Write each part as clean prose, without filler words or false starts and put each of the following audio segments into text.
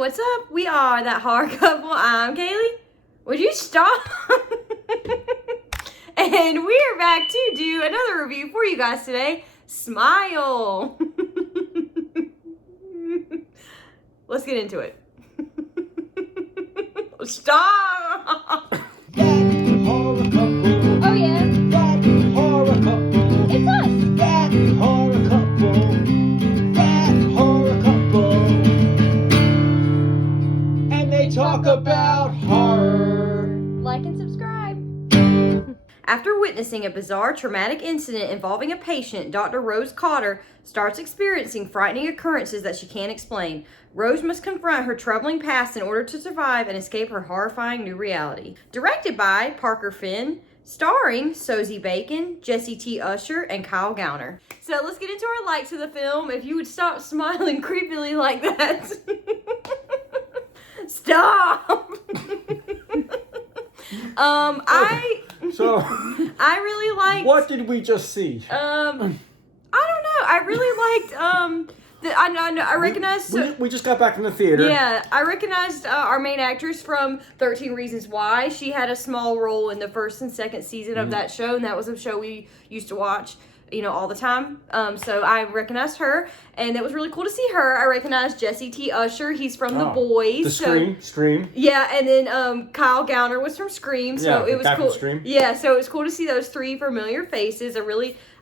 what's up? We are That Hard Couple. I'm Kaylee. Would you stop? And we're back to do another review for you guys today. Smile. Let's get into it. Stop. That horror couple. Oh yeah. That horror couple. It's us. That horror couple. That horror couple. And they talk about horror. Like and subscribe. After witnessing a bizarre traumatic incident involving a patient, Dr. Rose Cotter starts experiencing frightening occurrences that she can't explain. Rose must confront her troubling past in order to survive and escape her horrifying new reality. Directed by Parker Finn, starring Sosie Bacon, Jesse T. Usher, and Kyle Gowner. So let's get into our likes of the film. If you would stop smiling creepily like that. Stop! I really liked. What did we just see? I don't know. I really liked. I recognized. We just got back from the theater. Yeah, I recognized our main actress from 13 Reasons Why. She had a small role in the first and second season of that show, and that was a show we used to watch, all the time. So I recognized her, and it was really cool to see her. I recognized Jesse T. Usher. He's from The Boys. The Scream. Yeah, and then Kyle Gowner was from Scream, so it was cool. Scream. Yeah, so it was cool to see those three familiar faces.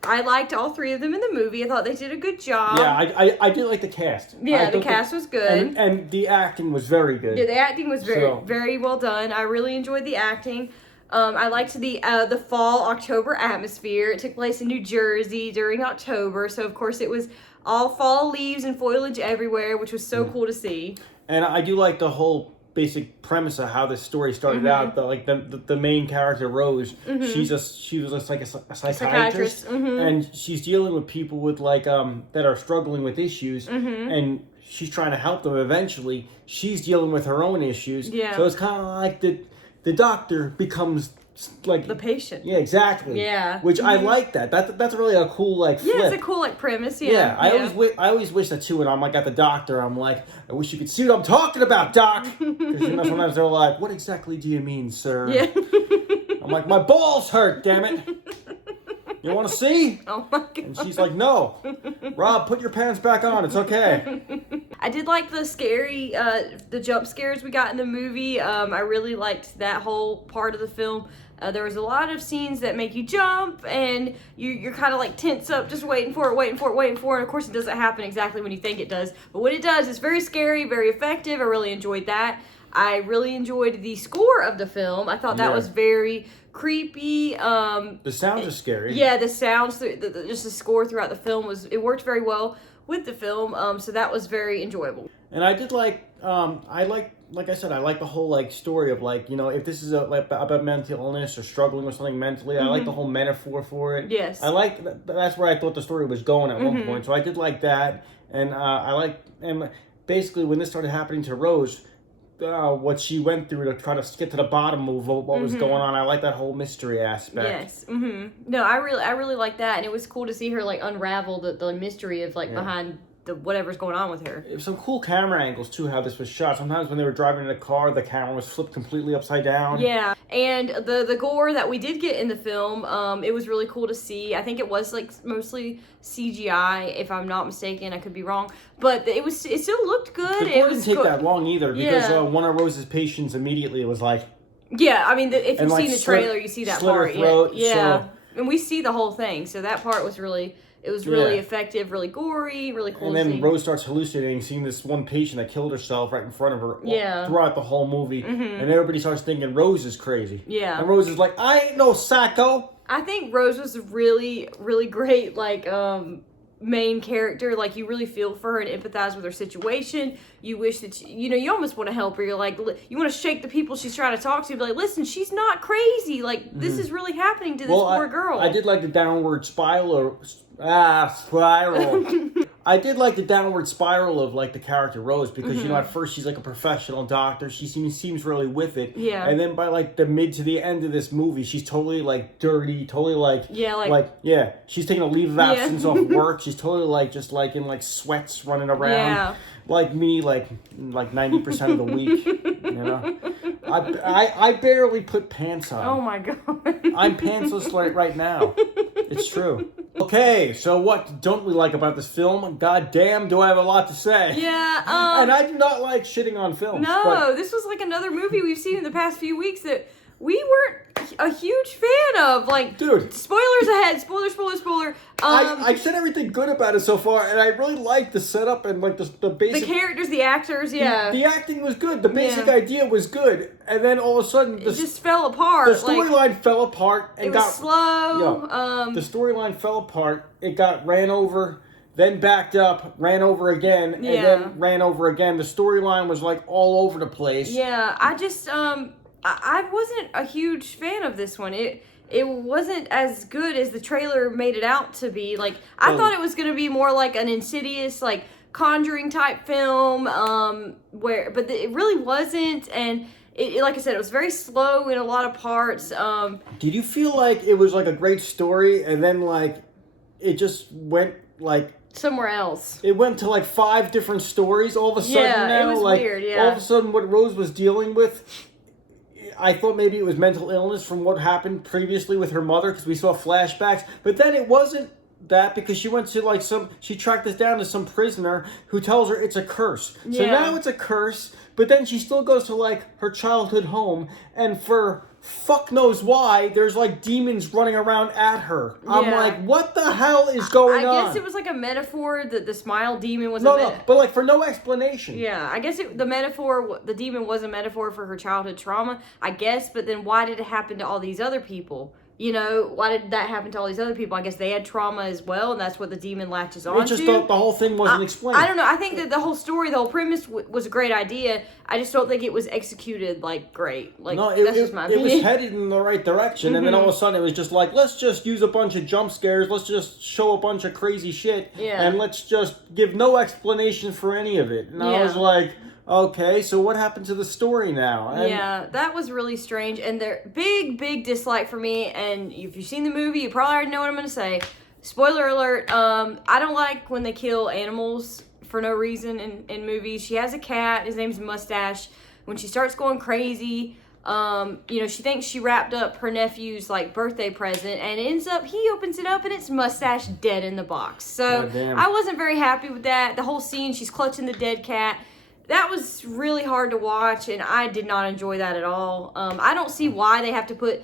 I liked all three of them in the movie. I thought they did a good job. Yeah, I did like the cast. Yeah, the cast was good. And the acting was very good. Yeah, the acting was very well done. I really enjoyed the acting. I liked the fall October atmosphere. It took place in New Jersey during October, so of course it was all fall leaves and foliage everywhere, which was so cool to see. And I do like the whole basic premise of how this story started out. The main character Rose, she was just like a psychiatrist, and she's dealing with people with that are struggling with issues, and she's trying to help them. Eventually, she's dealing with her own issues. Yeah. So it's kind of like the doctor becomes like the patient. Yeah, exactly. Yeah. Which I like that. That's really a cool flip. Yeah, it's a cool premise. Yeah. Yeah. I always wish that too when I'm at the doctor. I'm like, I wish you could see what I'm talking about, doc. Because sometimes they're like, what exactly do you mean, sir? Yeah. I'm like, my balls hurt, damn it. You want to see? Oh my God. And she's like, no. Rob, put your pants back on. It's okay. I did like the scary, the jump scares we got in the movie. I really liked that whole part of the film. There was a lot of scenes that make you jump, and you're kind of tense up, just waiting for it. And of course, it doesn't happen exactly when you think it does. But when it does, it's very scary, very effective. I really enjoyed that. I really enjoyed the score of the film. I thought that was very creepy. The sounds are scary. Yeah, the sounds, just the score throughout the film it worked very well with the film. So that was very enjoyable. And I did like I said, I like the whole story of if this is about mental illness or struggling with something mentally. I like the whole metaphor for it. Yes. I like that's where I thought the story was going at one point. So I did like that, and and basically when this started happening to Rose, what she went through to try to get to the bottom of what was going on. I like that whole mystery aspect. Yes. No, I really like that, and it was cool to see her unravel the mystery of behind whatever's going on with her. Some cool camera angles too, how this was shot. Sometimes when they were driving in a car, the camera was flipped completely upside down. Yeah, and the gore that we did get in the film, it was really cool to see. I think it was mostly CGI, if I'm not mistaken. I could be wrong, but it still looked good. The gore didn't take that long either, because one of Rose's patients immediately was like. Yeah, I mean, if you've seen the trailer, you see that part. Throat, yeah, and we see the whole thing, so that part was really. It was really effective, really gory, really cool. And then Rose starts hallucinating, seeing this one patient that killed herself right in front of her throughout the whole movie. And everybody starts thinking Rose is crazy. Yeah. And Rose is like, I ain't no psycho. I think Rose was a really, really great, main character. You really feel for her and empathize with her situation. You wish that, you almost want to help her. You're you want to shake the people she's trying to talk to. Be like, listen, she's not crazy. This is really happening to this poor girl. I did like the downward spiral. I I did like the downward spiral of like the character Rose because you know at first she's like a professional doctor. She seems really with it. Yeah. And then by like the mid to the end of this movie, she's totally like dirty, totally like she's taking a leave of absence off work. She's totally like just like in like sweats running around. Yeah. Like me, like 90% of the week. You know, I barely put pants on. Oh my God. I'm pantsless right now. It's true. Okay, so what don't we like about this film? God damn, do I have a lot to say. Yeah, and I do not like shitting on films. No, this was like another movie we've seen in the past few weeks that we weren't a huge fan of. Like, dude, spoilers ahead. Spoiler. I said everything good about it so far, and I really liked the setup and like the basic... The characters, the actors, yeah. The acting was good. The basic idea was good. And then all of a sudden... It just fell apart. The storyline fell apart. And it was slow. The storyline fell apart. It got ran over, then backed up, ran over again, and then ran over again. The storyline was like all over the place. Yeah, I just... I wasn't a huge fan of this one. It wasn't as good as the trailer made it out to be. Like, I thought it was going to be more like an Insidious, like, Conjuring type film, but it really wasn't, and it, like I said, it was very slow in a lot of parts. Did you feel like it was like a great story, and then like it just went like somewhere else? It went to like 5 different stories all of a sudden. Now, it was like, weird. Yeah, all of a sudden, what Rose was dealing with. I thought maybe it was mental illness from what happened previously with her mother because we saw flashbacks. But then it wasn't that because she went to she tracked this down to some prisoner who tells her it's a curse. So now it's a curse, but then she still goes to like her childhood home and for fuck knows why, there's like demons running around at her. I'm like, what the hell is going on? I guess it was like a metaphor that the smile demon was no, but like for no explanation. Yeah, I guess the demon was a metaphor for her childhood trauma, I guess, but then why did it happen to all these other people? You know, why did that happen to all these other people? I guess they had trauma as well, and that's what the demon latches on to. I just thought the whole thing wasn't explained. I don't know. I think that the whole story, the whole premise was a great idea. I just don't think it was executed, like, great. Like, that's just my opinion. It was headed in the right direction, and then all of a sudden it was just like, let's just use a bunch of jump scares, let's just show a bunch of crazy shit, and let's just give no explanation for any of it. And I was like... Okay, so what happened to the story now? And that was really strange. And their big dislike for me, and if you've seen the movie, you probably already know what I'm going to say. Spoiler alert, I don't like when they kill animals for no reason in movies. She has a cat, his name's Mustache. When she starts going crazy, she thinks she wrapped up her nephew's like birthday present, and he opens it up and it's Mustache dead in the box. So I wasn't very happy with that. The whole scene, she's clutching the dead cat. That was really hard to watch, and I did not enjoy that at all. I don't see why they have to put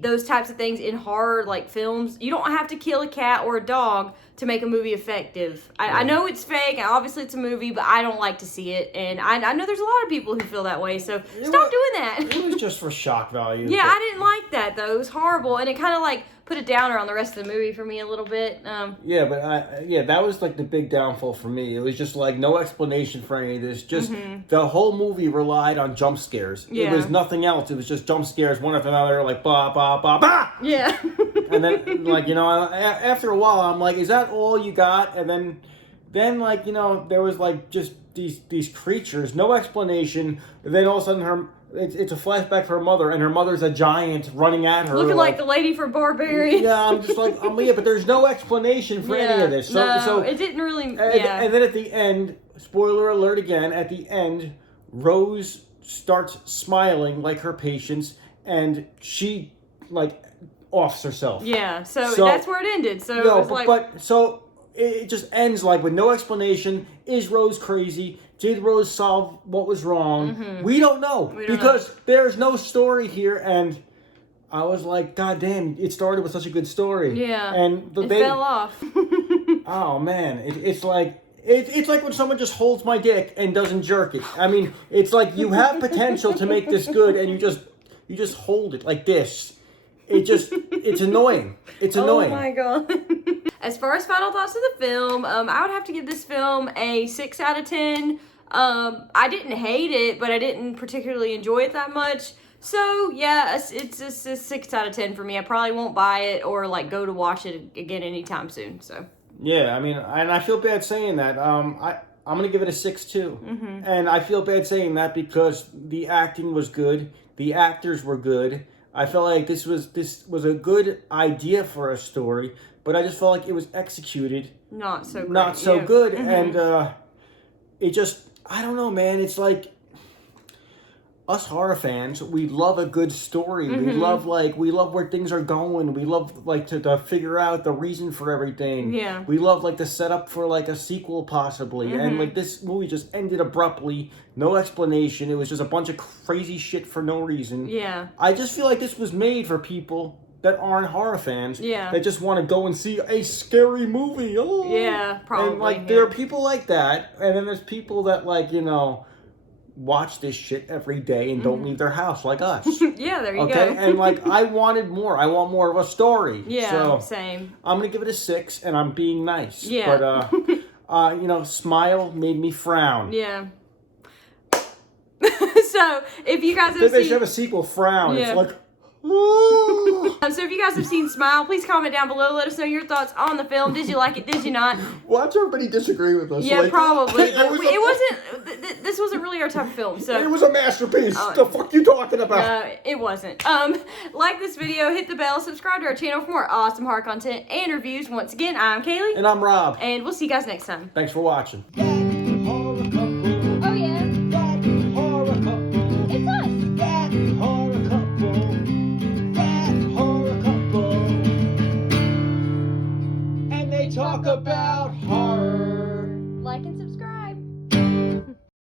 those types of things in horror like films. You don't have to kill a cat or a dog to make a movie effective. I know it's fake, and obviously it's a movie, but I don't like to see it, and I know there's a lot of people who feel that way, so stop doing that. It was just for shock value. Yeah, I didn't like that, though. It was horrible, and it kind of like put a downer on the rest of the movie for me a little bit. That was like the big downfall for me. It was just like no explanation for any of this. Just the whole movie relied on jump scares. Yeah. It was nothing else. It was just jump scares one after another, like ba ba ba ba. Yeah. And then like after a while, I'm like, is that all you got? And then like there was like just these creatures, no explanation. And then all of a sudden it's a flashback for her mother, and her mother's a giant running at her. Looking like the lady from Barbarian. Yeah, I'm just like, but there's no explanation for any of this. So it didn't really, And then at the end, spoiler alert again, at the end, Rose starts smiling like her patients, and she, like, offs herself. Yeah, so that's where it ended. So it was like... So it just ends, like, with no explanation. Is Rose crazy? Did Rose solve what was wrong? We don't know. Because there's no story here, and I was like, God damn, it started with such a good story. Yeah. And it fell off. Oh, man. It's like... It's like when someone just holds my dick and doesn't jerk it. I mean, it's like you have potential to make this good, and you just hold it like this. It's annoying. It's annoying. Oh my God. As far as final thoughts of the film, I would have to give this film a 6 out of 10. I didn't hate it, but I didn't particularly enjoy it that much. So yeah, it's a 6 out of 10 for me. I probably won't buy it or like go to watch it again anytime soon. So Yeah, I mean, and I feel bad saying that. I'm gonna give it a 6 too, and I feel bad saying that because the acting was good, the actors were good. I felt like this was a good idea for a story, but I just felt like it was executed not so good, and it just, I don't know, man. It's like us horror fans, we love a good story. We love where things are going. We love to figure out the reason for everything. Yeah. We love the setup for a sequel possibly. And this movie just ended abruptly, no explanation. It was just a bunch of crazy shit for no reason. Yeah. I just feel like this was made for people that aren't horror fans. Yeah. That just want to go and see a scary movie. Oh. Yeah, probably. And there are people like that, and then there's people that watch this shit every day and don't leave their house like us. Yeah, there you go. Okay, and I wanted more. I want more of a story. Yeah, so same. I'm gonna give it a 6, and I'm being nice. Yeah. But smile made me frown. Yeah. So if you guys have They should have a sequel. Frown. Yeah. It's like. So if you guys have seen Smile, please comment down below. Let us know your thoughts on the film. Did you like it? Did you not? Watch everybody disagree with us. Yeah, probably. This wasn't really our type of film. So it was a masterpiece. The fuck you talking about? It wasn't. Like this video, hit the bell, subscribe to our channel for more awesome horror content and reviews. Once again, I'm Kaylee. And I'm Rob. And we'll see you guys next time. Thanks for watching.